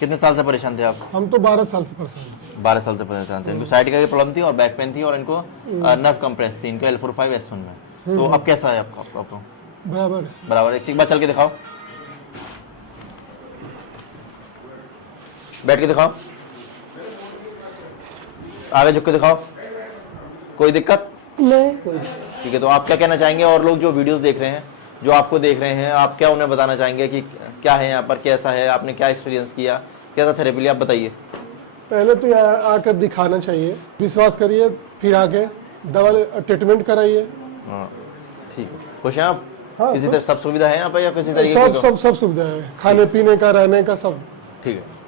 कितने साल से परेशान थे आप? हम तो 12 साल से परेशान हैं। 12 साल से परेशान थे। इनको साइटिका की प्रॉब्लम थी और बैक पेन थी और इनको नर्व कंप्रेस थी, इनको L45S1 में। तो अब कैसा है आपको? बराबर है। बराबर। एक बार चल के दिखाओ, बैठ के दिखाओ, आगे झुक के दिखाओ, कोई दिक्कत नहीं। ठीक है। तो आप क्या कहना चाहेंगे और लोग जो वीडियोस देख रहे हैं, जो आपको देख रहे हैं, आप क्या उन्हें बताना चाहेंगे कि क्या है यहाँ पर, कैसा है, आपने क्या एक्सपीरियंस किया, कैसा थेरेपी लिया, आप बताइए। पहले तो यहाँ आकर दिखाना चाहिए, विश्वास करिए, फिर आके दवा ट्रीटमेंट कराइए। हाँ ठीक है। खुश हैं आप? हाँ, किसी तरह सब सुविधा है यहाँ पर या किसी तरीके सब सुविधा है, खाने पीने का, रहने का, सब। ठीक है।